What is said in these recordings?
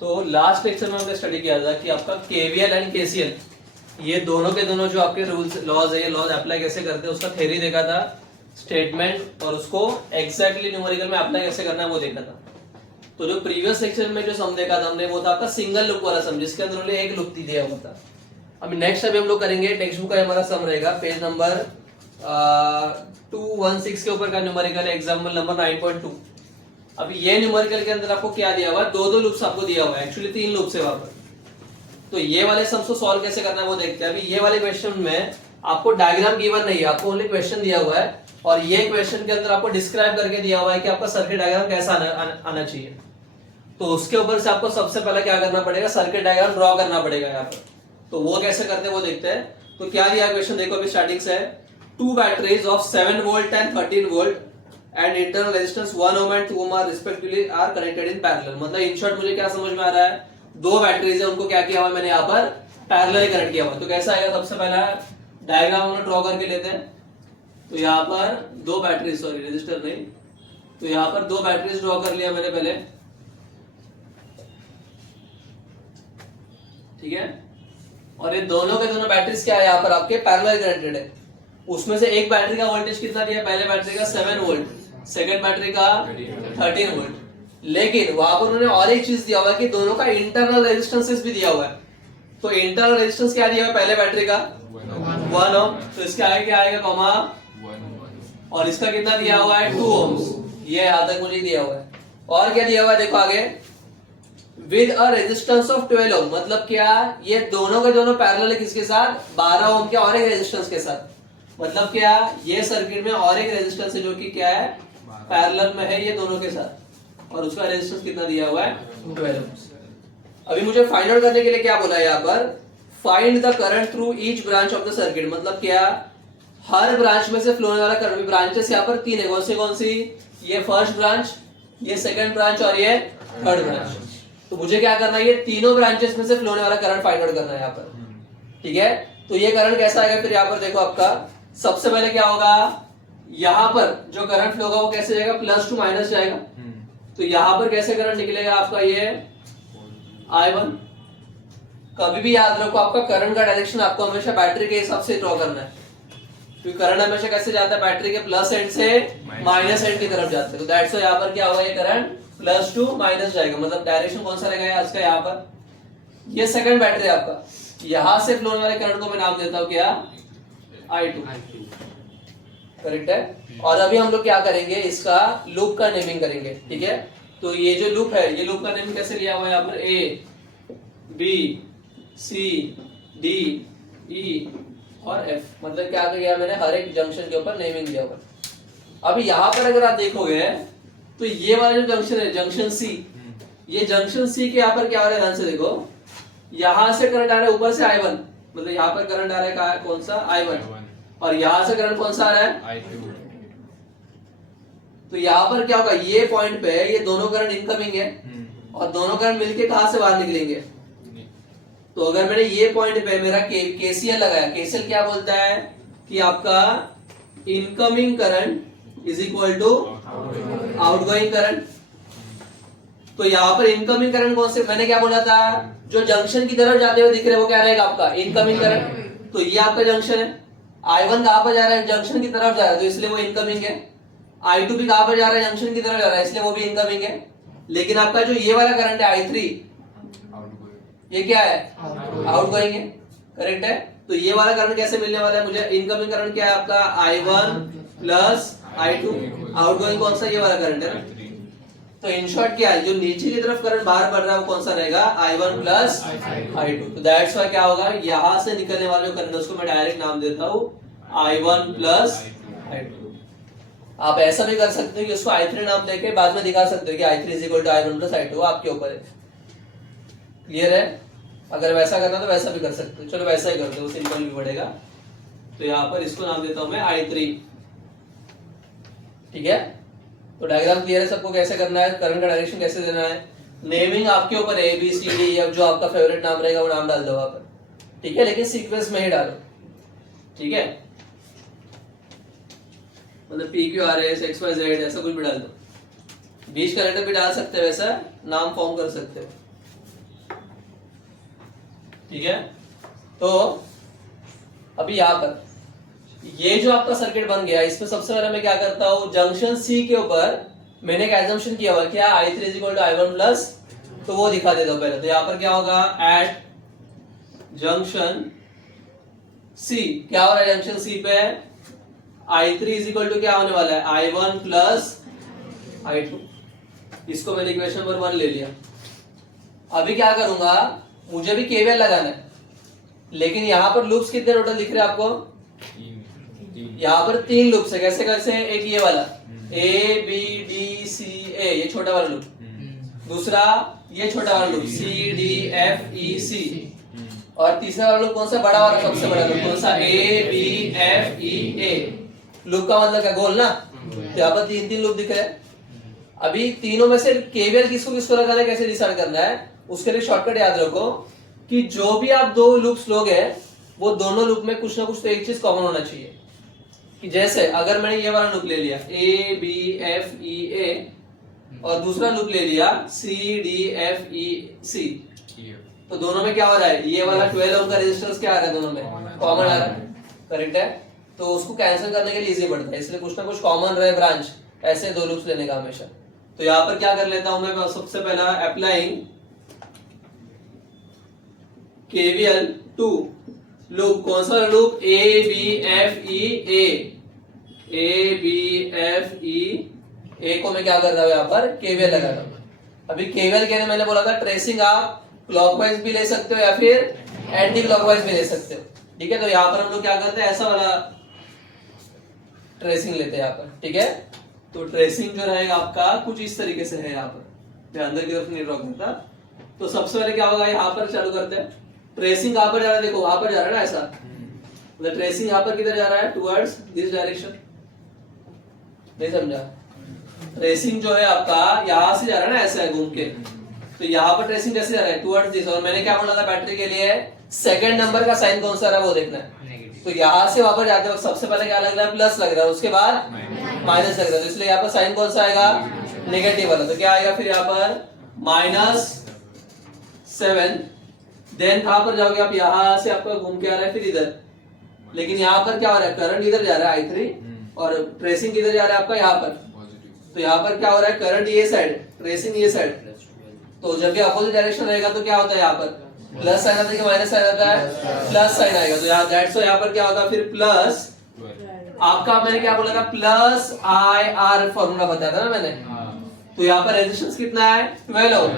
तो last lecture में हमने स्टडी किया था कि आपका केवीएल एंड केसीएल ये दोनों के दोनों जो आपके रूल्स लॉज है ये लॉज अप्लाई कैसे करते हैं उसका थ्योरी देखा था, स्टेटमेंट, और उसको एग्जैक्टली न्यूमेरिकल में अप्लाई कैसे करना है वो देखा था। तो जो प्रीवियस लेक्चर में जो सम देखा था हमने वो था आपका सिंगल लूप वाला सम, जिसके अंदर उन्होंने एक लूप दिया हुआ था। अभी नेक्स्ट अभी हम लोग करेंगे टेक्स्ट बुक का हमारा सम रहेगा पेज नंबर 216 के ऊपर का न्यूमेरिकल एग्जाम्पल नंबर 9.2। अभी ये न्यूमेरिकल के अंदर आपको क्या दिया हुआ है, दो लूप्स आपको दिया हुआ है, एक्चुअली 3 लूप्स है वहां पर। तो ये वाले सम्स को सॉल्व कैसे करना है वो देखते हैं। अभी ये वाले क्वेश्चन में आपको डायग्राम गिवन नहीं है, आपको ओनली क्वेश्चन दिया हुआ है और ये क्वेश्चन के अंदर आपको डिस्क्राइब करके दिया हुआ है कि आपका सर्किट डायग्राम कैसा आना चाहिए। तो उसके ऊपर से आपको सबसे पहले क्या करना पड़ेगा, सर्किट डायग्राम ड्रॉ करना पड़ेगा यहाँ पर। तो वो कैसे करते हैं वो देखते हैं। तो क्या दिया क्वेश्चन देखो, अभी स्टार्टिंग से 2 batteries of 7 volt and 13 volt and internal resistance 1 ohm and 2 ohm are respectively are connected in parallel. मतलब इन शॉर्ट मुझे क्या समझ में आ रहा है, 2 बैटरीज है उनको क्या किया हुआ मैंने यहाँ पर पैरेलल कनेक्ट किया हुआ। तो कैसा आएगा, सबसे पहला डायग्राम हम ड्रॉ करके लेते हैं। तो यहाँ पर 2 बैटरीज, सॉरी रजिस्टर नहीं, तो यहाँ पर 2 बैटरीज ड्रॉ कर लिया मैंने पहले, ठीक है। और ये दोनों के दोनों बैटरीज क्या है यहाँ पर आपके पैरेलल कनेक्टेड है। उसमें से एक बैटरी का वोल्टेज कितना दिया, पहले बैटरी का 7 वोल्ट, सेकंड बैटरी का 13 वोल्ट। लेकिन वहां पर उन्होंने और एक चीज दिया हुआ है कि दोनों का इंटरनल रेजिस्टेंसेस भी दिया हुआ है। तो इंटरनल रेजिस्टेंस क्या दिया हुआ है, पहले बैटरी का 1 ओम, तो इसके आगे क्या आएगा कॉमा, और इसका कितना दिया हुआ है 2 ओम्स, ये यहां तक मुझे दिया हुआ है। और क्या दिया हुआ है देखो आगे, विद अ रेजिस्टेंस ऑफ 12 ओम, मतलब क्या, ये दोनों के दोनों पैरेलल है किसके साथ, 12 ओम के और एक रेजिस्टेंस के साथ। मतलब क्या, ये सर्किट में और एक रेजिस्टेंस है जो कि क्या है, पैरेलल में है ये दोनों के साथ, और उसका रेजिस्टेंस कितना दिया हुआ है 12 ओम। अभी मुझे फाइंड आउट करने के लिए क्या बोला है यहाँ पर, find the current through each branch of the circuit. मतलब क्या, हर ब्रांच में से फ्लो होने वाला करंट, ब्रांचेस यहाँ पर 3 है, कौन सी, ये फर्स्ट ब्रांच, ये सेकंड ब्रांच और ये थर्ड ब्रांच। तो मुझे क्या करना है, ये तीनों ब्रांचेस में से फ्लो होने वाला करंट फाइंड आउट करना है यहाँ पर, ठीक है। तो ये करंट कैसा आएगा, फिर यहाँ पर देखो आपका सबसे पहले क्या होगा, यहाँ पर जो करंट फ्लो होगा वो कैसे जाएगा, प्लस टू माइनस जाएगा। तो यहाँ पर कैसे करंट निकलेगा आपका, ये I1। कभी भी याद रखो आपका करंट का डायरेक्शन आपको हमेशा बैटरी के हिसाब से ड्रॉ करना है, क्योंकि करंट हमेशा कैसे जाता है, बैटरी के प्लस एंड से माइनस एंड की तरफ जाता है। तो दैट्स व्हाई यहाँ पर क्या होगा, ये करंट प्लस टू माइनस जाएगा। मतलब डायरेक्शन कौन सा रहेगा इसका, यहाँ पर ये सेकंड बैटरी आपका, यहां से फ्लो होने वाले करंट को मैं नाम देता हूं क्या, I2, करेक्ट है। और अभी हम लोग क्या करेंगे, इसका लूप का नेमिंग करेंगे, ठीक है। तो ये जो लूप है, ये लूप का नेम कैसे लिया हुआ है यहाँ पर, A B C D E और F। मतलब क्या किया मैंने, हर एक जंक्शन के ऊपर नेमिंग दिया हुआ। अभी यहाँ पर अगर आप देखोगे तो ये वाला जो जंक्शन है, जंक्शन C, ये जंक्शन C के यहाँ पर क्या हो रहा है, ध्यान से देखो, यहां से करंट आ रहा है ऊपर से I1, मतलब यहाँ पर करंट आ रहा है कौन सा, I1, और यहां से करंट कौन सा आ रहा है, I2। तो यहाँ पर क्या होगा, ये पॉइंट पे ये दोनों करंट इनकमिंग है और दोनों करंट मिलके कहां से बाहर निकलेंगे। तो अगर मैंने ये पॉइंट पे मेरा केसीएल लगाया, केसीएल क्या बोलता है कि आपका incoming current is equal to outgoing current. तो यहाँ पर इनकमिंग करंट कौन से, मैंने क्या बोला था, जो जंक्शन की तरफ जाते हुए दिख रहे हैं वो क्या रहेगा आपका इनकमिंग करंट। तो ये आपका जंक्शन है, I1 कहां पर जा रहा है, जंक्शन की तरफ जा रहा है, तो इसलिए वो इनकमिंग है। I2 भी कहां पर जा रहा है, जंक्शन की तरफ जा रहा है, इसलिए वो भी इनकमिंग है। लेकिन आपका जो ये वाला करंट है I3, ये क्या है, आउटगोइंग है, करेक्ट है। तो ये वाला करंट कैसे मिलने वाला है मुझे, इनकमिंग करंट क्या है आपका I1 प्लस I2, आउटगोइंग कौन सा, ये वाला करंट है ना। तो इन शॉर्ट क्या है, जो नीचे की तरफ करंट बाहर बढ़ रहा है वो कौन सा रहेगा, I1 प्लस I2। तो दैट्स व्हाई क्या होगा, यहां से निकलने वाले जो करंट उसको मैं डायरेक्ट नाम देता हूं I1 प्लस I2। आप ऐसा भी कर सकते हो कि उसको I3 नाम देके बाद में दिखा सकते हो कि I3 is equal to I1 plus I2, आपके ऊपर है, क्लियर है। अगर वैसा करना तो वैसा भी कर सकते हो, चलो वैसा ही करते हो, सिंपल भी पड़ेगा। तो यहाँ पर इसको नाम देता हूं मैं I3, ठीक है। तो डायग्राम क्लियर है सबको, कैसे करना है, करंट का डायरेक्शन कैसे देना है, नेमिंग आपके ऊपर है, A B C D E F, जो आपका फेवरेट नाम रहेगा वो नाम डाल दो वहां पर, ठीक है, लेकिन सीक्वेंस में ही डालो, ठीक है। मतलब P Q R S X Y Z ऐसा कुछ भी डाल दो, बीच करेक्टर भी डाल सकते हो, वैसा नाम फॉर्म कर सकते हो, ठीक है। तो अभी यहाँ पर ये जो आपका सर्किट बन गया, इसमें सबसे पहले मैं क्या करता हूँ, जंक्शन सी के ऊपर मैंने एक एजम्पशन किया हुआ क्या, I3 is equal to I1 plus, तो वो दिखा देता हूँ पहले। तो यहाँ पर क्या होगा, एट जंक्शन सी क्या हो रहा है, जंक्शन सी पे I3 इज इक्वल टू क्या होने वाला है, I1 प्लस I2। इसको मैंने इक्वेशन नंबर 1 ले लिया। अभी क्या करूंगा, मुझे भी केवीएल लगाना है, लेकिन यहाँ पर लूप्स कितने टोटल दिख रहे हैं आपको, यहाँ पर 3 लूप्स है। कैसे कैसे, एक ये वाला A B D C A, ये छोटा वाला लूप, दूसरा ये छोटा वाला loop C D F E C, और तीसरा वाला लूप कौन सा, बड़ा वाला, सबसे बड़ा लूप कौन सा, A B F E A। Loop का मतलब क्या, गोल ना। तो यहाँ पर 3 लूप दिख रहे हैं। अभी तीनों में से केवीएल किसको किसको लगाना है, कैसे डिसाइड करना है, उसके लिए शॉर्टकट याद रखो कि जो भी आप 2 लूप्स लोगे वो दोनों लूप में कुछ ना कुछ तो एक चीज कॉमन होना चाहिए। कि जैसे अगर मैंने ये वाला लूप ले लिया A B F E A और दूसरा लूप ले लिया C D F E C, तो दोनों में क्या हो रहा है, ये वाला 12 ओम का रेजिस्टेंस क्या आ रहा है, दोनों में कॉमन आ रहा है, करेक्ट है। तो उसको कैंसिल करने के लिए इजी पड़ता है, इसलिए कुछ ना कुछ कॉमन रहे ब्रांच, ऐसे 2 लूप्स लेने का हमेशा। तो यहाँ पर क्या कर लेता हूं मैं, सबसे पहला अप्लाइंग केवीएल टू लूप, कौन सा loop, A B F E A, A B F E A को मैं क्या कर रहा हूं, यहाँ पर केवीएल लगा रहा हूं। अभी केवीएल के लिए मैंने बोला था ट्रेसिंग आप क्लॉकवाइज भी ले सकते हो या फिर एंटी क्लॉकवाइज भी ले सकते हो, ठीक है। तो यहाँ पर हम लोग क्या करते हैं, ऐसा वाला ट्रेसिंग लेते हैं यहाँ पर, ठीक है। तो ट्रेसिंग जो रहेगा आपका कुछ इस तरीके से है, यहाँ पर मैं अंदर की तरफ नहीं ड्रॉ करता। तो सबसे पहले क्या होगा, यहाँ पर चालू करते हैं, ट्रेसिंग कहाँ पर जा रहा है, देखो वहां पर जा रहा है ना, ऐसा मतलब ट्रेसिंग यहाँ पर किधर जा रहा है, टुवर्ड्स दिस डायरेक्शन, नहीं समझा। ट्रेसिंग जो है आपका यहाँ से जा रहा है ना, ऐसा है घूम के, तो यहाँ पर ट्रेसिंग कैसे जा रहा है, टुवर्ड्स दिस। और मैंने क्या बोला था बैटरी के लिए, सेकंड नंबर का साइन कौन सा रहा है वो देखना है। तो यहाँ से वहां पर जाते वक्त सबसे पहले क्या लग रहा है, प्लस लग रहा है, उसके बाद माइनस लग रहा है, तो इसलिए यहाँ पर साइन कौन सा आएगा, नेगेटिव वाला। तो क्या आएगा फिर यहाँ पर -7, देन कहां पर जाओगे आप, यहां से आपका घूम के आ रहा है फिर इधर, लेकिन यहाँ पर क्या हो रहा है, करंट इधर जा रहा है I3 और ट्रेसिंग किधर जा रहा है आपका यहाँ पर। तो यहाँ पर क्या हो रहा है, करंट ये साइड, ट्रेसिंग ये साइड। तो जब भी अपोजिट डायरेक्शन रहेगा तो क्या होता है, यहाँ पर प्लस साइन आता है कि माइनस साइन आता है, प्लस साइन आएगा। तो यहाँ दैट्स व्हाई यहाँ पर क्या होगा, फिर प्लस आपका, मैंने क्या बोला था, प्लस IR फॉर्मूला बताया था ना मैंने। तो यहाँ पर रेजिस्टेंस कितना है, 12 ओम,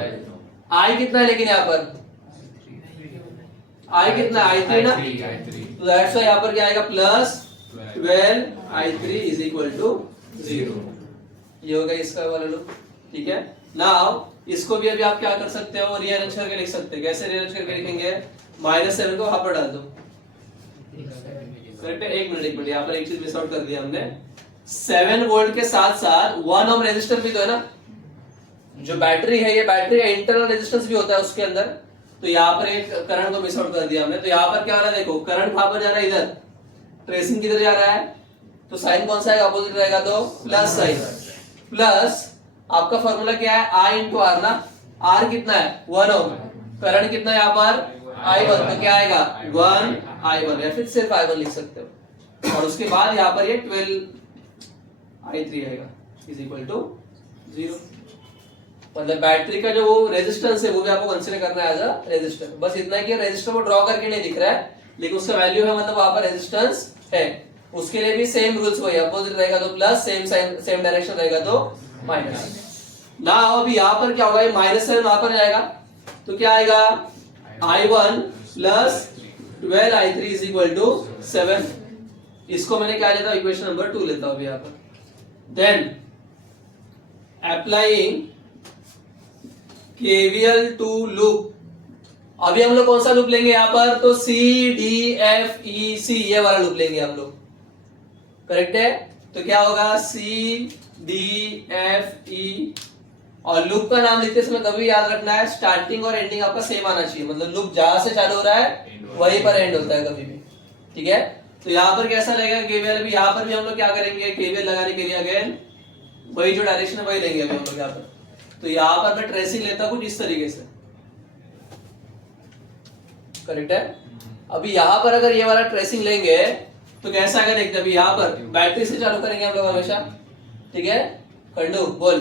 I कितना है, लेकिन यहाँ पर I कितना है, I3 ना। तो दैट्स व्हाई यहाँ पर क्या आएगा, plus 12 I3 is equal to 0। ये हो गया इसका वाला लूप, ठीक है। नाउ इसको भी अभी आप क्या कर सकते हो, रीअरेंज करके लिख सकते हैं। कैसे रीअरेंज करके लिखेंगे, -7 को वहां पर डाल दो, करेक्ट है। एक मिनट यहाँ पर एक चीज मिस आउट कर दिया हमने, 7 वोल्ट के साथ साथ 1 ओम रेजिस्टर भी तो है ना। जो बैटरी है, ये बैटरी का इंटरनल रेजिस्टेंस भी होता है उसके अंदर। तो यहाँ पर एक करंट को मिस आउट कर दिया हमने। तो यहाँ पर क्या हो रहा है, देखो करंट कहां पर जा रहा है, इधर, ट्रेसिंग किधर जा रहा है, तो साइन कौन सा है, अपोजिट रहेगा, तो प्लस साइन। प्लस आपका फॉर्मूला क्या है, I इंटू आर ना। R कितना है, 1 ओम, करंट कितना है यहाँ पर, I1, तो क्या आएगा 1 I1, या फिर सिर्फ I1 लिख सकते हो। और उसके बाद यहाँ पर ये 12 I3 आएगा इज इक्वल टू 0। मतलब बैटरी का जो वो रेजिस्टेंस है वो भी आपको कंसीडर करना है एज अ रेजिस्टर। बस इतना है कि रेजिस्टर को ड्रॉ करके नहीं दिख रहा है, लेकिन उसका वैल्यू है, मतलब वहां पर रेजिस्टेंस है। उसके लिए भी सेम रूल्स वही, अपोजिट रहेगा तो plus, same sign same direction रहेगा तो माइनस। ना अभी यहाँ पर क्या होगा, -7 वहां पर जाएगा, तो क्या आएगा, I1 plus 12 I3 is equal to 7। इसको मैंने क्या लेता हूं, इक्वेशन नंबर 2 लेता हूं अभी यहाँ पर। Then applying KVL to loop, अभी हम लोग कौन सा लूप लेंगे यहाँ पर, तो C D F E C, ये वाला लूप लेंगे हम लोग, करेक्ट है। तो क्या होगा, C D F E, और लूप का नाम लिखते समय कभी याद रखना है, स्टार्टिंग और एंडिंग आपका सेम आना चाहिए। मतलब लूप जहां से चालू हो रहा है वहीं पर एंड होता है कभी भी, ठीक है। तो यहाँ पर कैसा रहेगा केवीएल, भी यहाँ पर भी हम लोग क्या करेंगे, केवीएल लगाने के लिए अगेन वही जो डायरेक्शन है वही लेंगे अभी हम लोग यहाँ पर। तो यहाँ पर मैं ट्रेसिंग लेता हूँ कुछ इस तरीके से, करेक्ट है। अभी यहाँ पर अगर ये वाला ट्रेसिंग लेंगे तो कैसा आएगा देखते हैं। अभी यहाँ पर बैटरी से चालू करेंगे हम लोग हमेशा, ठीक है। खंडू बोल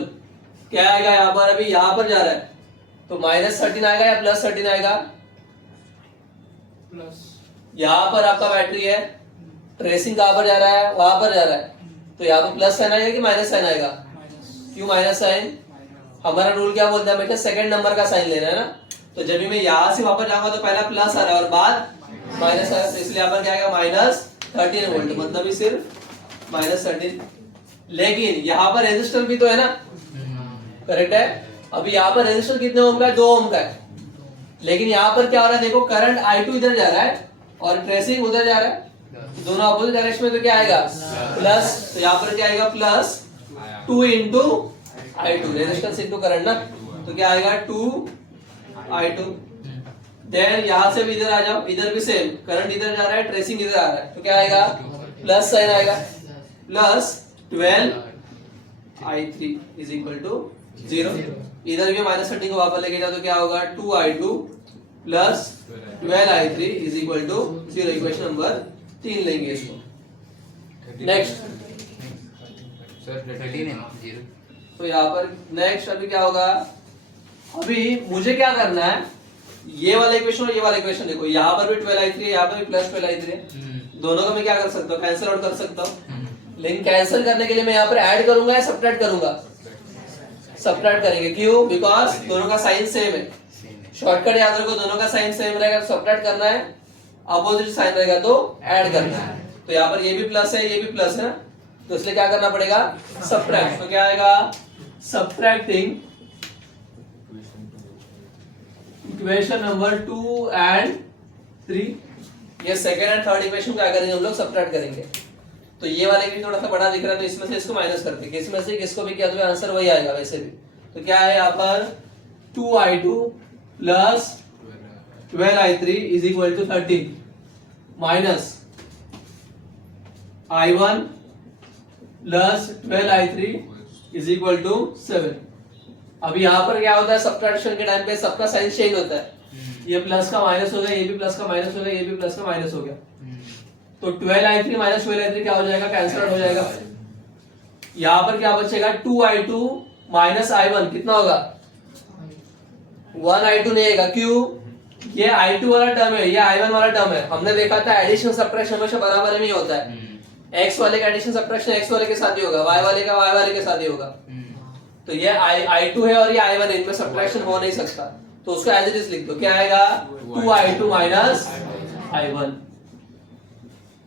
क्या आएगा यहाँ पर, अभी यहाँ पर जा रहा है तो -13 आएगा या +13 आएगा? प्लस। यहाँ पर आपका बैटरी है, ट्रेसिंग कहाँ पर जा रहा है, वहां पर जा रहा है, तो यहाँ पर प्लस साइन आएगा कि माइनस साइन आएगा? क्यों माइनस साइन? हमारा रूल क्या बोलता है बेटा, सेकंड नंबर का साइन लेना है ना। तो जब भी मैं यहाँ से वापस जाऊंगा तो पहला प्लस आ रहा है और बाद माइनस आ रहा है, तो इसलिए यहाँ पर क्या आएगा -13 वोल्ट, मतलब ही सिर्फ -13। लेकिन यहाँ पर रेजिस्टर भी तो है ना, करेक्ट है। अभी यहाँ पर रेजिस्टर कितने ओम का है, 2 ओम का है। लेकिन यहाँ पर क्या हो रहा है देखो, करंट I2 इधर जा रहा है और ट्रेसिंग उधर जा रहा है, दोनों अपोजिट डायरेक्शन में, तो क्या आएगा प्लस। तो यहाँ पर क्या आएगा +2 into I2, resistance into current ना, तो क्या आएगा 2I2। देन यहाँ से भी इधर आ जाओ, इधर भी सेम, करंट इधर जा रहा है, ट्रेसिंग इधर आ रहा है, तो क्या आएगा प्लस साइन आएगा, +12I3 इज इक्वल टू 0। इधर भी -13 को वापस लेके जाओ तो क्या होगा 2I2 plus 12I3 is equal to 0। Equation number 3 लेंगे इसको। नेक्स्ट सर 13 है 0। तो यहाँ पर नेक्स्ट अभी क्या होगा, अभी मुझे क्या करना है, ये वाला इक्वेशन और ये वाला इक्वेशन देखो, यहाँ पर भी 12I3 है, यहाँ पर भी +12I3 है, दोनों को मैं क्या कर सकता हूँ, कैंसिल आउट कर सकता हूँ। लेकिन कैंसिल करने के लिए मैं यहाँ पर ऐड करूंगा या सब्ट्रैक्ट करूंगा? सब्ट्रैक्ट करेंगे, क्यों? बिकॉज दोनों का साइन सेम है। शॉर्टकट याद रखो, दोनों का साइन सेम रहेगा तो सब्ट्रैक्ट करना है, अपोजिट साइन रहेगा तो ऐड करना है। तो यहाँ पर ये भी प्लस है, ये भी प्लस है, तो इसलिए क्या करना पड़ेगा, सब्ट्रैक्ट। तो क्या आएगा, सब्ट्रैक्टिंग इक्वेशन नंबर 2 एंड 3। ये सेकेंड एंड थर्ड इक्वेशन क्या करेंगे हम लोग, सब्ट्रैक्ट करेंगे। तो ये वाले भी थोड़ा सा बड़ा दिख रहा है तो इसमें से इसको माइनस करते हैं, इसमें से किसको भी किया तो आंसर वही आएगा वैसे भी। तो क्या है यहाँ पर 2I2 plus 12I3 is equal to 13 minus I1 plus 12I3 is equal to 7। अभी यहाँ पर क्या होता है, सब्ट्रैक्शन के टाइम पे सबका साइन चेंज होता है, ये प्लस का माइनस हो गया, ये भी प्लस का माइनस हो गया, ये भी प्लस का माइनस हो गया, तो 12I3 माइनस 12I3 क्या हो जाएगा, कैंसिल आउट हो जाएगा। यहाँ पर क्या बचेगा 2I2 माइनस I1 कितना होगा, 1I2 नहीं आएगा, क्यों? ये I2 वाला टर्म है, ये I1 वाला टर्म है। हमने देखा था एडिशन सब्ट्रैक्शन हमेशा बराबर में ही होता है, x वाले का एडिशन सब्ट्रैक्शन x वाले के साथ ही होगा, y वाले का y वाले के साथ ही होगा। तो ये I2 है और ये I1 है, इनमें सब्ट्रैक्शन हो नहीं सकता, तो उसको एज इट इज लिख दो, क्या आएगा 2I2 माइनस I1।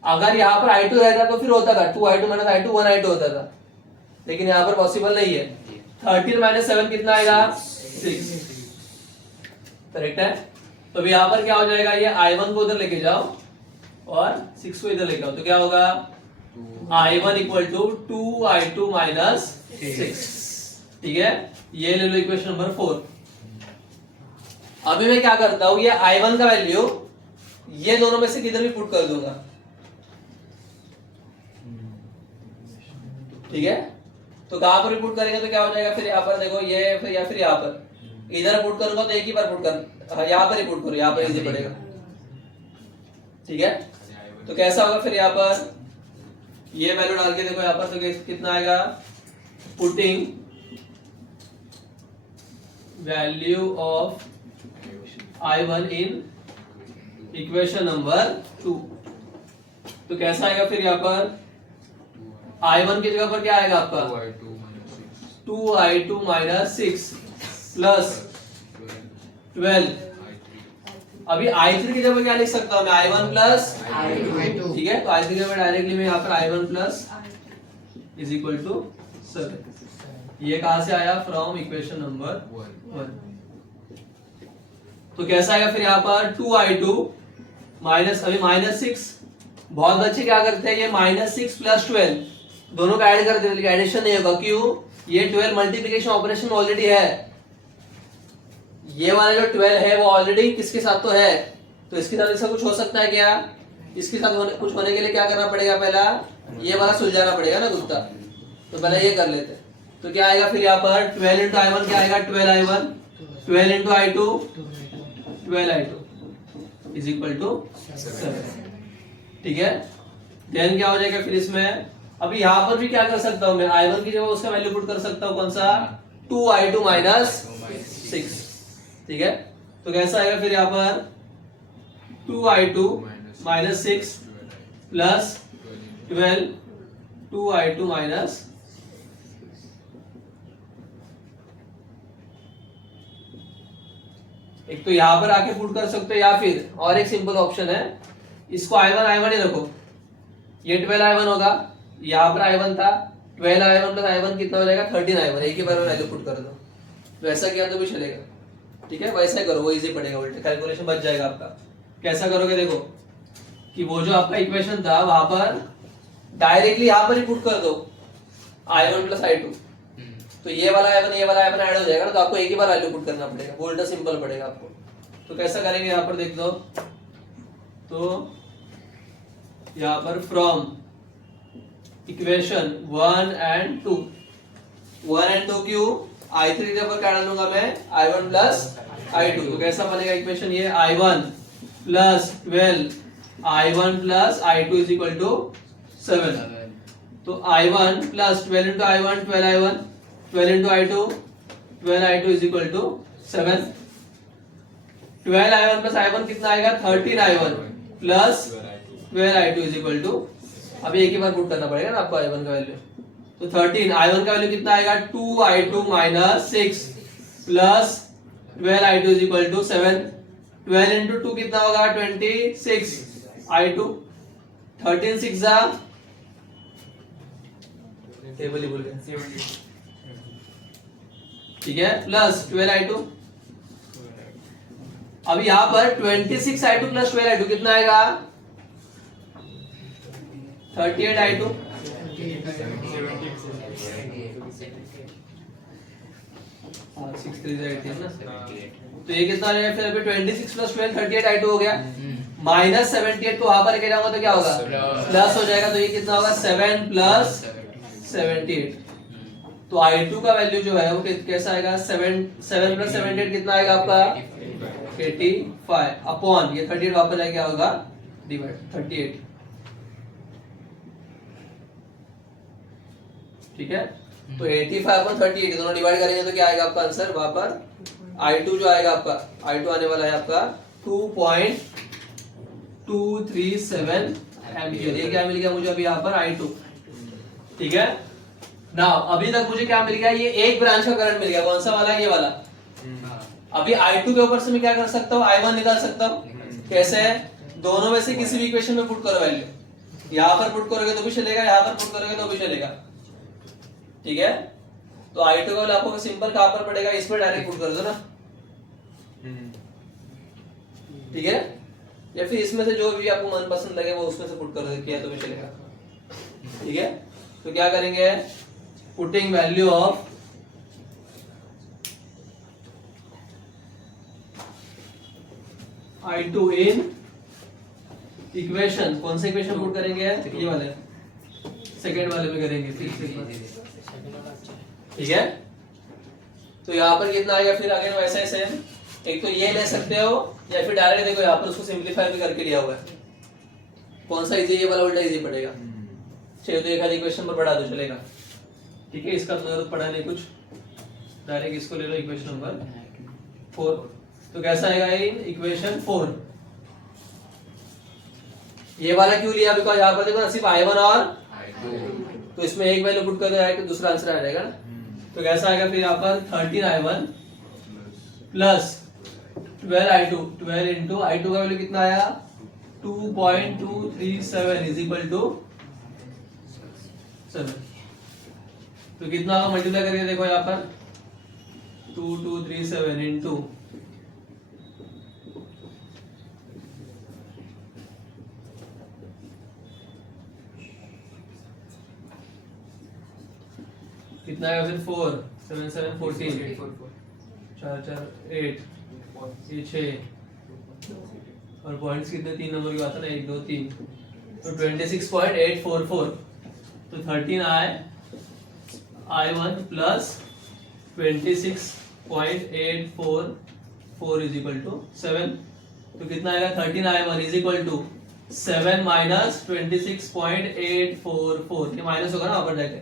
अगर यहाँ पर I2 रहता तो फिर होता था 2I2 माइनस I2 1I2 होता था, लेकिन यहाँ पर पॉसिबल नहीं है। 13 माइनस 7 कितना आएगा, 6, करेक्ट है। तो अभी यहाँ पर क्या हो जाएगा, ये I1 को उधर लेके जाओ और 6 को इधर लेके आओ, तो क्या होगा I1 equal to 2I2 minus 6, ठीक है। ये ले लो इक्वेशन नंबर 4। अभी मैं क्या करता हूं, ये I1 का वैल्यू ये दोनों में से किधर भी पुट कर दूंगा, ठीक है। तो कहां पर पुट करेंगे तो क्या हो जाएगा, फिर यहाँ पर देखो ये, फिर या फिर यहाँ पर इधर पुट करूंगा तो एक ही बार पुट कर, यहाँ पर ही पुट करो, यहाँ पर इजी पड़ेगा, ठीक है। तो कैसा होगा फिर यहाँ पर ये वैल्यू डाल के देखो यहाँ पर, तो कितना आएगा, putting value of I1 in equation number 2, तो कैसा आएगा फिर यहाँ पर I1 की जगह पर क्या आएगा आपका 2I2 माइनस 6 प्लस 12। अभी I3 की जगह क्या लिख सकता हूं मैं, I1 प्लस I2, ठीक है। तो I3 की जगह डायरेक्टली मैं यहाँ पर I1 plus is equal to 7। ये कहां से आया, फ्रॉम इक्वेशन नंबर 1। तो कैसा आएगा फिर यहाँ पर 2I2 माइनस, अभी -6, बहुत बच्चे क्या करते हैं, ये -6 प्लस 12 दोनों का ऐड कर देते हैं, लेकिन एडिशन नहीं होगा, क्यों? ये 12 मल्टीप्लिकेशन ऑपरेशन ऑलरेडी है, ये वाला जो 12 है वो ऑलरेडी किसके साथ तो है, तो इसके साथ ऐसा कुछ हो सकता है क्या, इसके साथ कुछ होने के लिए क्या करना पड़ेगा, पहला ये वाला सुलझाना पड़ेगा ना गुत्ता, तो पहले ये कर लेते हैं। तो क्या आएगा फिर यहाँ पर 12 इंटू I1 क्या आएगा, 12I1, 12 into I2 12I2, is equal to 7। ठीक है, देन क्या हो जाएगा फिर इसमें, अभी यहाँ पर भी क्या कर सकता हूँ मैं, I1 की जगह उसका वैल्यू पुट कर सकता हूँ, कौन सा, 2I2 माइनस 6। ठीक है, तो कैसा आएगा फिर यहाँ पर 2I2 minus 6 plus 12 2I2 minus, एक तो यहां पर आके पुट कर सकते हो, या फिर और एक सिंपल ऑप्शन है, इसको I1 ही रखो, ये 12I1 होगा, यहाँ पर I1 था, 12I1 प्लस I1 कितना हो जाएगा, 13I1, एक ही बार में वैल्यू पुट कर दो, वैसा किया तो भी चलेगा। ठीक है, वैसा ही करो, वो इजी पड़ेगा, उल्टे कैलकुलेशन बच जाएगा आपका। कैसा करोगे, देखो कि वो जो आपका इक्वेशन था वहां पर डायरेक्टली यहाँ पर ही पुट कर दो I1 प्लस I2, तो ये वाला I1 ऐड हो जाएगा ना, तो आपको एक ही बार वैल्यू पुट करना पड़ेगा, वो उल्टा सिंपल पड़ेगा आपको। तो कैसा करेंगे, यहाँ पर देख दो, तो यहाँ पर फ्रॉम इक्वेशन 1 एंड 2, 1 एंड 2 क्यों, I3 के ऊपर क्या डालूंगा मैं, I1 प्लस I2, तो कैसा बनेगा इक्वेशन, ये I1 plus 12 I1 plus I2 is equal to 7। तो I1 plus 12 into I1 12I1, 12 into I2 12I2 is equal to 7। 12I1 plus I1 कितना आएगा, 13I1 plus 12I2 is equal to, अभी एक ही बार put करना पड़ेगा ना आपको I1 का वैल्यू, तो 13 I1 का वैल्यू कितना आएगा, 2I2 minus 6 plus 12I2 is equal to 7। 12 into 2 कितना होगा, 26 I2, 13 6 जा, टेबल ही भूल गए, ठीक है, प्लस 12I2। अब यहाँ पर 26I2 प्लस 12I2 कितना आएगा, 38I2। तो ये कितना आ जाएगा फिर, अभी 26 प्लस 12 38I2 हो गया, माइनस 78 को वहां पर लेके जाऊंगा तो क्या होगा, प्लस हो जाएगा, तो ये कितना होगा, 7 प्लस 78। तो I2 का वैल्यू जो है वो कैसा आएगा, 7 प्लस 78 कितना आएगा आपका, 85 अपॉन ये 38 वापस जाके क्या होगा, डिवाइड 38। ठीक है, तो 85 अपॉन 38 दोनों डिवाइड करेंगे तो क्या आएगा आपका आंसर, वहां पर I2 जो आएगा आपका, I2 आने वाला है आपका 2.237 एम्पियर। ये क्या मिल गया मुझे अभी यहाँ पर, I2। ठीक है, नाउ अभी तक मुझे क्या मिल गया, ये एक ब्रांच का करंट मिल गया, कौन सा वाला, ये वाला। अभी I2 के ऊपर से मैं क्या कर सकता हूँ, I1 निकाल सकता हूँ। कैसे है, दोनों में से किसी भी इक्वेशन में पुट करो वैल्यू, यहाँ पर पुट करोगे तो भी चलेगा, यहाँ पर पुट करोगे तो भी चलेगा। ठीक है, तो I2 का वैल्यू आपको सिंपल कहां पर पड़ेगा, इसमें डायरेक्ट पुट कर दो ना। ठीक है, या फिर इसमें से जो भी आपको मन पसंद लगे वो उसमें से पुट कर किया तो भी चलेगा। ठीक है, तो क्या करेंगे, putting value of I2 in equation, कौन सा इक्वेशन पुट करेंगे, ये वाले, सेकेंड वाले में करेंगे। ठीक है, तो यहाँ पर कितना आएगा फिर आगे वैसा ही सेम, एक तो ये ले सकते हो या फिर डायरेक्ट देखो यहाँ पर उसको सिंपलीफाई भी करके लिया हुआ है, कौन सा इजी, ये वाला उल्टा इजी पड़ेगा। चलिए तो एक आधी इक्वेशन पर बढ़ा दो चलेगा। ठीक है, इसका जरूरत पड़ा नहीं कुछ, डायरेक्ट इसको ले लो इक्वेशन नंबर 4। तो कैसा आएगा इन इक्वेशन 4, ये वाला क्यों लिया, बिकॉज यहाँ पर देखो ना सिर्फ I1 और तो इसमें एक वैल्यू पुट कर दो तो दूसरा आंसर आ जाएगा ना। तो कैसा आएगा फिर यहाँ पर 13I1 plus 12I2, 12 into I2 का वैल्यू कितना आया, 2.237 इज इक्वल टू 7। तो कितना होगा, मल्टीप्लाई करके देखो यहाँ पर 2237 इंटू कितना है फिर 4 7 7 14 4 4 8 ये 6 और पॉइंट्स कितने, 3 नंबर की बात है ना, 1 2 3, तो 26.844। तो 13I1 plus 26.844 is equal to 7। तो कितना आएगा 13i1 is equal to 7 minus 26.844, ये माइनस होगा ना ऊपर जाके,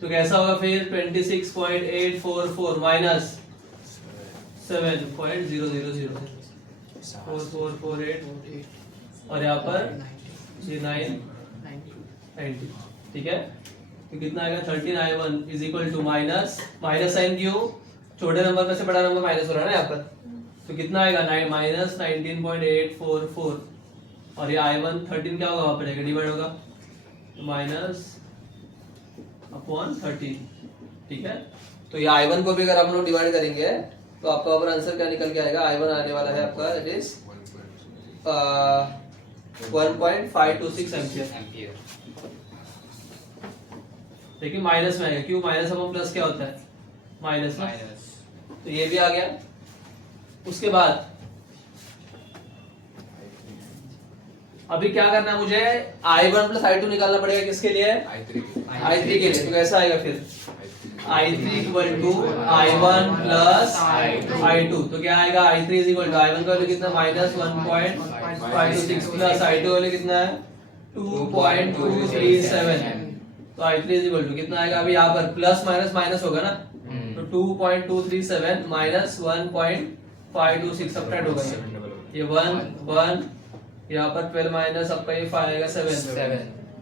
तो कैसा होगा फिर 26.844 माइनस 7.0000 4448 और यहाँ पर ये 990, ठीक है। तो कितना आएगा 13i1 is equal to minus sign क्यों, छोटे नंबर में से बड़ा नंबर माइनस हो रहा है ना यहाँ पर, तो कितना आएगा माइनस 19.844 और ये i1 13 क्या होगा वहां पर जाएगा डिवाइड होगा माइनस अपॉन 13, ठीक है। तो ये i1 को भी अगर हम लोग डिवाइड करेंगे तो आपका ऊपर आंसर क्या निकल के आएगा, i1 आने वाला है आपका इट इज 1.526 एम्पियर। देखिए माइनस में आएगा, क्यों माइनस अपॉन प्लस क्या होता है माइनस ना, तो ये भी आ गया। उसके बाद अभी क्या करना है मुझे, i1 प्लस i2 निकालना पड़ेगा, किसके लिए i3 के लिए, तो कैसा आएगा फिर i3 equal to i1 plus i2, तो क्या आएगा i3 is equal to i1 का वैल्यू कितना माइनस 1.526 प्लस i2 वैल्यू कितना है 2.237, तो i3 इज इक्वल टू कितना आएगा, अभी यहाँ पर प्लस माइनस माइनस होगा ना, तो 2.237 माइनस 1.526 सब्ट्रैक्ट होगा, ये 1 यहाँ पर 12 माइनस आपका ये 5 आएगा 7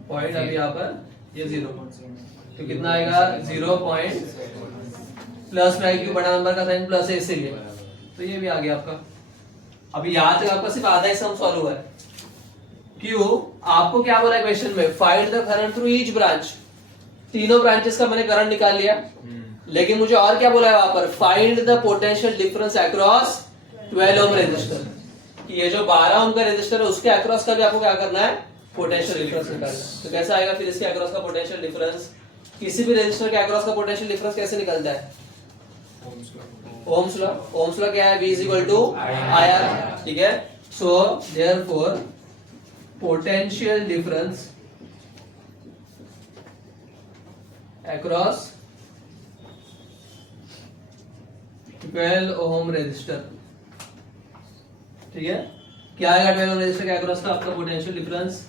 पॉइंट, अभी यहाँ पर ये 0, तो कितना आएगा 0 पॉइंट प्लस में, क्यों बड़ा नंबर का साइन प्लस है इसीलिए, तो ये भी आ गया आपका। अभी यहाँ तक आपका सिर्फ आधा ही सम सॉल्व हुआ है, क्यों आपको क्या बोला है क्वेश्चन में, find the current through each branch, तीनों ब्रांचेस का मैंने करंट निकाल लिया, लेकिन मुझे और क्या बोला है वहां पर, find the potential difference across 12 ohm resistor, कि ये जो 12 ओम का रेजिस्टर है उसके अक्रॉस का भी आपको क्या करना है पोटेंशियल डिफरेंस निकालना है। तो कैसा आएगा फिर इसके अक्रॉस का पोटेंशियल डिफरेंस, किसी भी रेजिस्टर के अक्रॉस का पोटेंशियल डिफरेंस कैसे निकलता है, ओम्स लॉ क्या है, V is equal to IR, ठीक है। So therefore potential difference across 12 ohm resistor, ठीक है, क्या आएगा 12 ओम रेजिस्टर के अक्रॉस का आपका potential difference,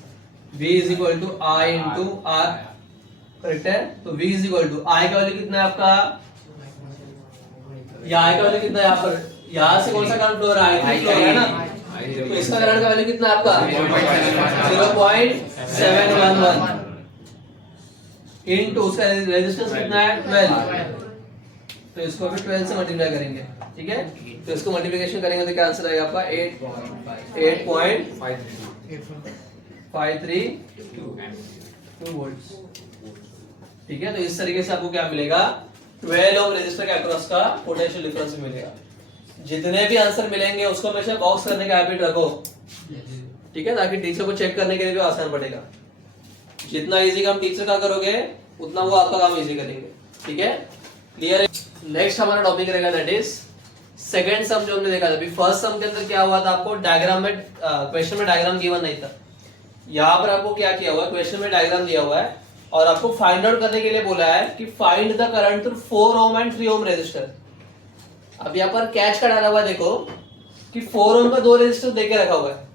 V is equal to I into R, correct है। तो V is equal to I का वैल्यू कितना है आपका, या I का वैल्यू कितना है यहाँ पर, यहाँ से कौन सा करंट फ्लो रहा है, I3 फ्लो है ना, तो इसका करंट का वैल्यू कितना है आपका 0.711 इनटू उसका रेजिस्टेंस कितना है 12, तो इसको भी 12 से मल्टीप्लाई करेंगे, ठीक है। तो इसको मल्टीप्लिकेशन करेंगे तो क्या आंसर आएगा आपका 8.532 वोल्ट्स, ठीक है। तो इस तरीके से आपको क्या मिलेगा 12 ओम रेजिस्टर के अक्रॉस का पोटेंशियल डिफरेंस मिलेगा। जितने भी आंसर मिलेंगे उसको हमेशा बॉक्स करने का हैबिट रखो, ठीक है, ताकि टीचर को चेक करने के लिए भी आसान पड़ेगा। जितना इजी काम टीचर का करोगे उतना वो आपका काम इजी करेंगे, ठीक है, क्लियर है। नेक्स्ट हमारा टॉपिक रहेगा दैट इज सेकंड सम, जो हमने देखा था अभी। फर्स्ट सम के अंदर क्या हुआ था, आपको डायग्राम में क्वेश्चन में डायग्राम गिवन नहीं था, यहाँ पर आपको क्या किया हुआ है, क्वेश्चन में डायग्राम दिया हुआ है और आपको फाइंड आउट करने के लिए बोला है कि find the current through 4 ohm and 3 ohm resistor. अब यहाँ पर कैच का डाला हुआ है, देखो कि 4 ओम का 2 रेजिस्टर देके रखा हुआ है।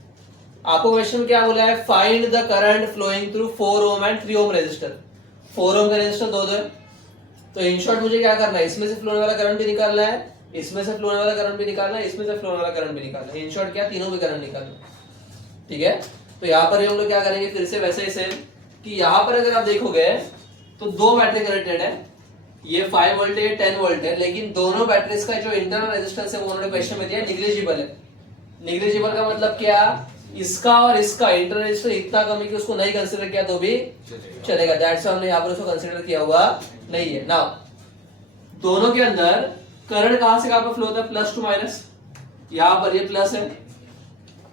आपको क्वेश्चन में क्या बोला है, find the current flowing through 4 ohm and 3 ohm resistor. 4 ohm का रेजिस्टर 2 है, तो इन शॉर्ट मुझे क्या करना है, इसमें से फ्लो होने वाला करंट भी निकालना है, इसमें से फ्लो होने वाला करंट भी निकालना है, इसमें से फ्लो होने वाला करंट भी निकालना है। इन शॉर्ट क्या, तीनों भी करंट निकालना, ठीक है। तो यहाँ पर हम लोग क्या करेंगे, फिर से वैसे ही सेम, कि यहाँ पर अगर आप देखोगे तो 2 बैटरी कनेक्टेड है, ये 5 वोल्ट है, 10 वोल्ट है, लेकिन दोनों बैटरीज का जो इंटरनल रेजिस्टेंस है वो उन्होंने क्वेश्चन में दिया निग्लिजिबल है। निग्लिजिबल का मतलब क्या, इसका और इसका इंटरनल रेजिस्टेंस इतना कम है कि उसको नहीं कंसीडर किया तो भी चलेगा, दैट्स व्हाई हमने यहाँ पर उसको कंसीडर किया हुआ नहीं है। नाउ दोनों के अंदर करंट कहां से कहां पर फ्लो होता है, प्लस टू माइनस, यहाँ पर ये प्लस है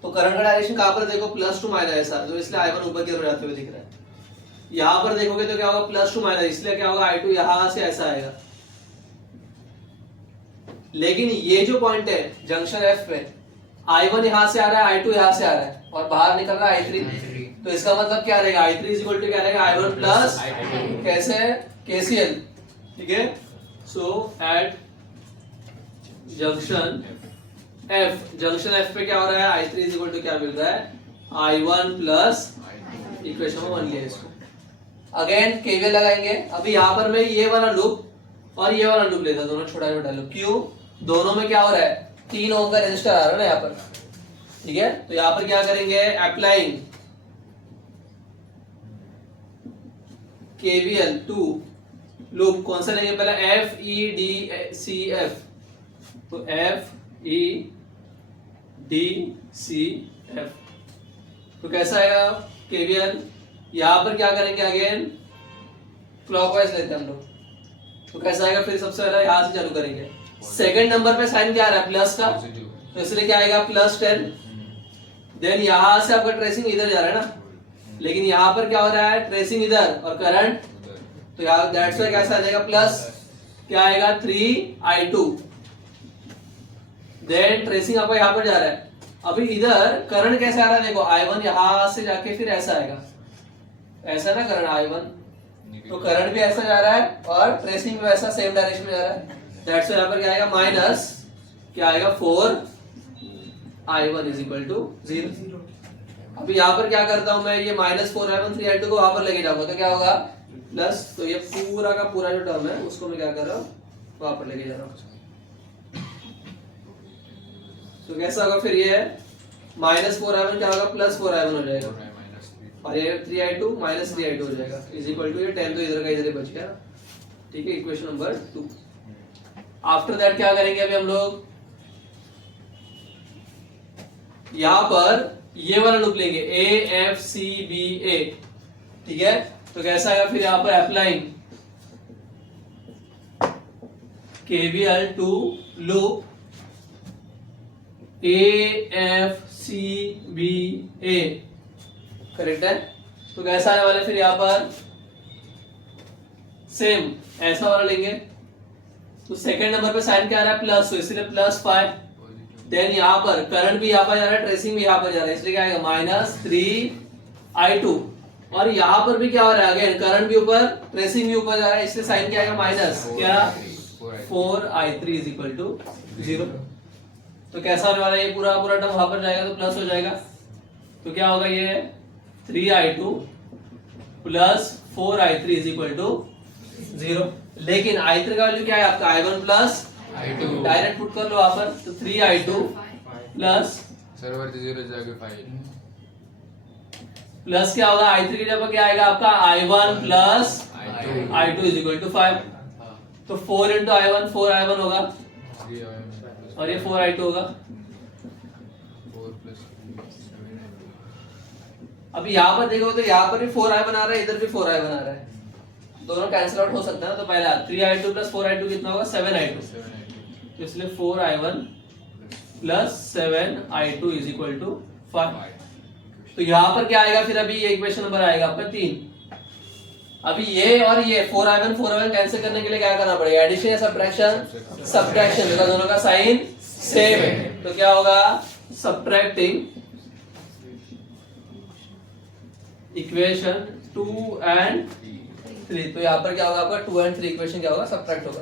तो करंट का डायरेक्शन कहां पर देखो, प्लस टू माइनस ऐसा, जो इसलिए I1 ऊपर की ओर जाते हुए दिख रहा है। यहाँ पर देखोगे तो क्या होगा, प्लस टू माइनस, इसलिए क्या होगा I2 यहां से ऐसा आएगा। लेकिन ये जो पॉइंट है जंक्शन F पे, I1 यहां से आ रहा है, I2 यहां से आ रहा है और बाहर निकल रहा है I3, तो इसका मतलब क्या रहेगा, I3 इज इक्वल टू क्या रहेगा, I1 प्लस कैसे KCL, ठीक है। So at junction F, junction F पे क्या हो रहा है, I3 इज इक्वल टू क्या मिल रहा है, I1 प्लस इक्वेशन में 1 लिया इसको। अगेन केवीएल लगाएंगे। अभी यहाँ पर मैं ये वाला लूप और ये वाला लूप लेता हूं, दोनों छोटा छोटा लूप। क्यों, दोनों में क्या हो रहा है, 3 ओम का रेजिस्टर आ रहा है ना यहाँ पर, ठीक है। तो यहाँ पर क्या करेंगे, अप्लाइंग केवीएल टू लूप, कौन सा लेंगे पहले, F E D C F, तो F E D C F, तो कैसा आएगा केवीएल। यहां पर क्या करेंगे, अगेन क्लॉकवाइज लेते हैं हम लोग, तो कैसा आएगा, फिर सबसे पहले यहां से चालू करेंगे। सेकंड नंबर पे साइन क्या आ रहा है, प्लस का, तो इसलिए क्या आएगा +10। देन यहां से आपका ट्रेसिंग इधर जा रहा है ना, लेकिन यहां पर क्या हो रहा है, ट्रेसिंग इधर और करंट, तो यहाँ दैट्स वाई कैसा आ जाएगा, प्लस क्या आएगा 3I2। देन ट्रेसिंग आपका यहाँ पर जा रहा है। अभी इधर करंट कैसा आ रहा है, देखो I1 यहां से जाके फिर ऐसा आएगा, ऐसा ना करंट I1, तो करंट भी ऐसा जा रहा है और ट्रेसिंग भी वैसा सेम डायरेक्शन में जा रहा है। दैट्स वाई यहाँ पर क्या आएगा, माइनस क्या आएगा 4I1 इज इक्वल टू 0। अभी यहाँ पर क्या करता हूं मैं, ये -4I1 3I2 को वहां पर लेके जाऊंगा, तो क्या होगा प्लस, तो ये पूरा का पूरा जो टर्म है उसको मैं क्या कर रहा हूँ, वहां पर लेके जा रहा हूँ। तो कैसा होगा फिर, ये -4I1 क्या होगा, +4I1 हो जाएगा, और ये 3I2 -3I2 हो जाएगा, इज इक्वल टू ये 10 तो इधर का इधर ही बच गया, ठीक है। Equation number 2। आफ्टर दैट क्या करेंगे, अभी हम लोग यहां पर ये वाला लूप लेंगे, AFCBA, ठीक है। तो कैसा आएगा फिर, यहां पर applying KVL to loop AFCBA, correct है। तो कैसा आने वाला फिर, यहां पर सेम ऐसा वाला लेंगे, तो सेकंड नंबर पे साइन क्या आ रहा है, प्लस, तो इसलिए +5। देन यहाँ पर करंट भी यहाँ पर जा रहा है, ट्रेसिंग भी यहाँ पर जा रहा है, इसलिए क्या आएगा -3I2। और यहाँ पर भी क्या हो रहा है, अगेन करंट भी ऊपर ट्रेसिंग भी ऊपर जा रहा है, इसलिए साइन क्या आएगा, माइनस क्या 4I3 इज इक्वल टू 0। तो कैसा होने वाला है, ये पूरा पूरा टर्म वहां पर जाएगा तो प्लस हो जाएगा, तो क्या होगा, ये 3I2 plus 4I3 is equal to 0। लेकिन I3 का वैल्यू क्या है आपका, I1 plus I2, direct put कर लो वहां पर, तो 3I2 प्लस सर्वर 0 जाके 5 प्लस क्या होगा, I3 की जगह क्या आएगा आपका, I1 plus I2 is equal to 5। तो 4 इंटू I1 4I1 होगा, और ये 4I2 होगा। 4 + 7। अभी यहाँ पर देखो तो यहाँ पर भी 4I1 आ रहा है, इधर भी 4I1 आ रहा है, दोनों कैंसिल आउट हो सकता है ना। तो पहला 3I2 प्लस 4I2 कितना होगा, 7I2, तो इसलिए 4I1 plus 7I2 is equal to 5। तो यहाँ पर क्या आएगा फिर, अभी ये इक्वेशन नंबर आएगा आपका 3। अभी ये और ये 4I1 कैंसिल करने के लिए क्या करना पड़ेगा, एडिशन या सब्ट्रैक्शन, सब्ट्रैक्शन, बिकॉज़ दोनों का साइन सेम है। तो क्या होगा, सब्ट्रैक्टिंग इक्वेशन 2 एंड 3, तो यहाँ पर क्या होगा आपका 2 एंड 3 इक्वेशन क्या होगा, सब्ट्रैक्ट होगा।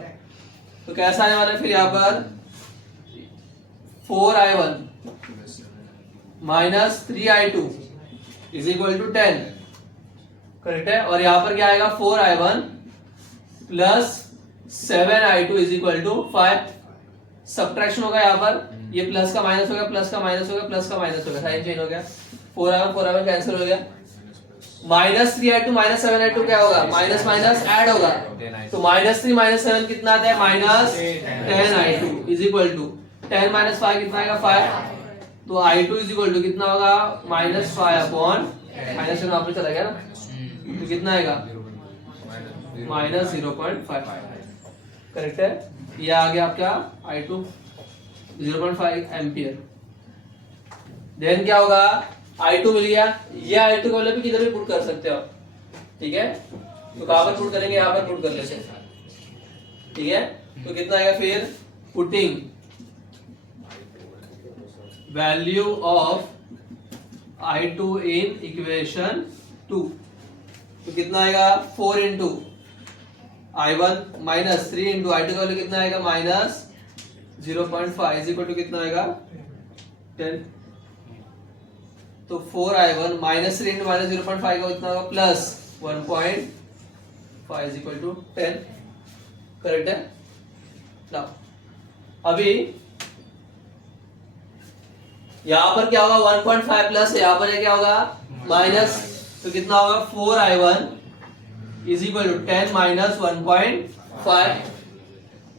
तो कैसा आने वाला है फिर, यहाँ पर 4I1 minus 3I2 is equal to 10, correct है। और यहाँ पर क्या आएगा, 4I1 plus 7I2 is equal to 5। Subtraction होगा यहाँ पर, ये प्लस का माइनस हो गया, प्लस का माइनस हो गया, प्लस का माइनस हो गया, साइन चेंज हो गया, 4I1 कैंसिल हो गया। -3I2 -7I2 क्या होगा, माइनस माइनस ऐड होगा, तो -3 -7 कितना आता है, -10I2 इज इक्वल टू 10 - 5 कितना आएगा, 5। तो I2 इज इक्वल टू कितना होगा, -5 अपॉन माइनस में वापस चला गया ना, तो कितना आएगा, -0.5, करेक्ट है। ये आ गया आपका I2 0.5 एम्पियर। देन क्या होगा, I2 मिल गया, ये I2 का वैल्यू भी किधर भी पुट कर सकते हो आप, ठीक है। तो कहां पर पुट करेंगे, यहाँ पर पुट कर लेते हैं, ठीक है। तो कितना आएगा फिर, putting value of I2 in equation 2, तो कितना आएगा, 4 into I1 minus 3 into I2 का वैल्यू कितना आएगा, -0.5 0.5 इज इक्वल टू कितना आएगा 10। तो 4i1 माइनस 3 इंटू माइनस 0.5 का कितना होगा plus 1.5 is equal to 10। Correct है ना। अभी यहां पर क्या होगा 1.5 प्लस है, यहां पर ये क्या होगा माइनस, तो कितना होगा 4i1 is equal to 10 minus 1.5।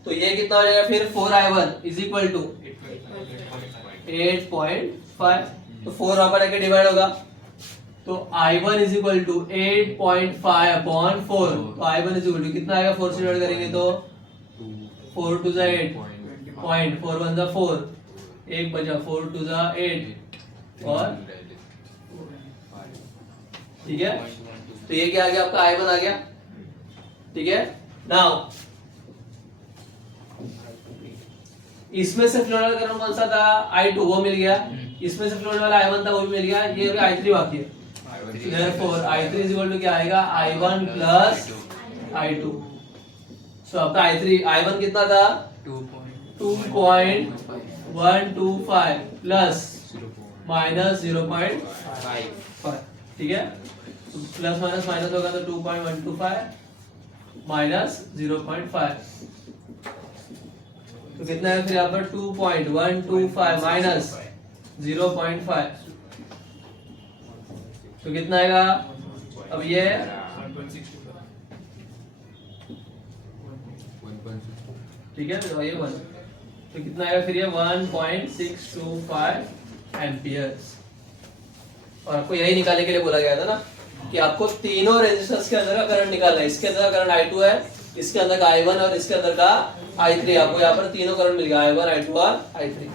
तो ये कितना हो जाएगा फिर 4i1 इज इक्वल टू 8.5। तो 4 वहां पर आके डिवाइड होगा, तो i1 is equal to 8.5 upon 4। तो i1 इज इक्वल टू कितना आएगा 4 से डिवाइड करेंगे तो 4 टू 8 पॉइंट 4 1 4, एक बचा 4 टू 8 और ठीक है। तो ये क्या आ गया आपका i1 आ गया। ठीक है नाउ इसमें से फ्लो वाला करंट कौन सा था i2 वो मिल गया, इसमें से फ्लो वाला i1 था वो भी मिल गया, ये i3 बाकी है। Therefore i3 is equal to क्या आएगा i1 प्लस i2। सो आपका i1 कितना था 2.125 प्लस माइनस 0.5। ठीक है तो प्लस माइनस माइनस होगा तो 2.125 माइनस 0.5। तो कितना है फिर यहाँ पर 2.125 माइनस 0.5, तो कितना आएगा अब ये 1.6। ठीक है तो ये 1, तो कितना आएगा फिर ये 1.625 एम्पियर्स। और आपको यही निकालने के लिए बोला गया था ना कि आपको तीनों रेजिस्टर्स के अंदर का करंट निकालना है। इसके अंदर का करंट i2 है, इसके अंदर का i1 और इसके अंदर का i3। आपको यहाँ पर तीनों करंट मिल गया i1 i2 और i3।